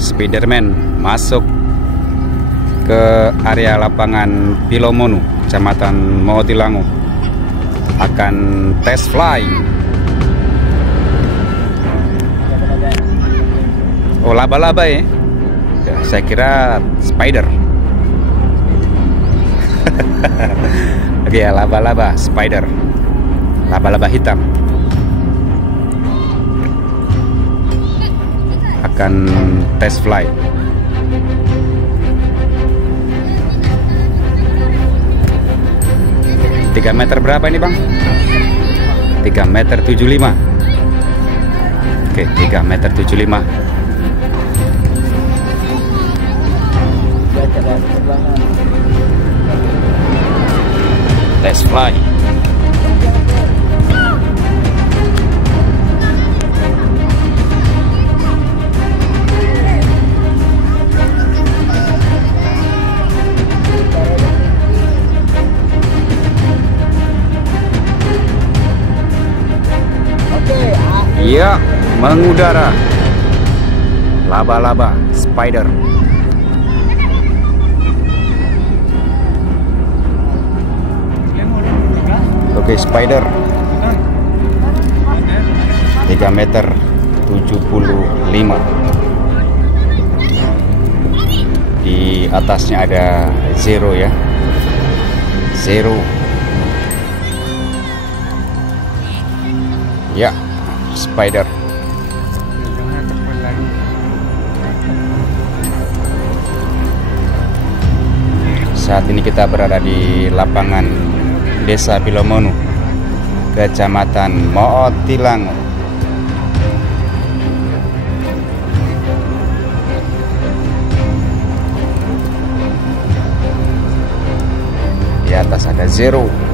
Spiderman masuk ke area lapangan Pilomonu, Kecamatan Motilango, akan tes fly. Oh, laba-laba ya? Ya, saya kira spider. Oke ya, laba-laba, spider, laba-laba hitam akan tes fly. Tiga meter berapa ini bang? 3 meter 75. Oke, 3 meter 75. Tes fly. Iya, mengudara. Laba-laba, spider. Oke, spider 3 meter 75. Di atasnya ada zero ya. Zero. Ya, spider. Saat ini kita berada di lapangan Desa Pilomonu, Kecamatan Motilango. Di atas ada zero.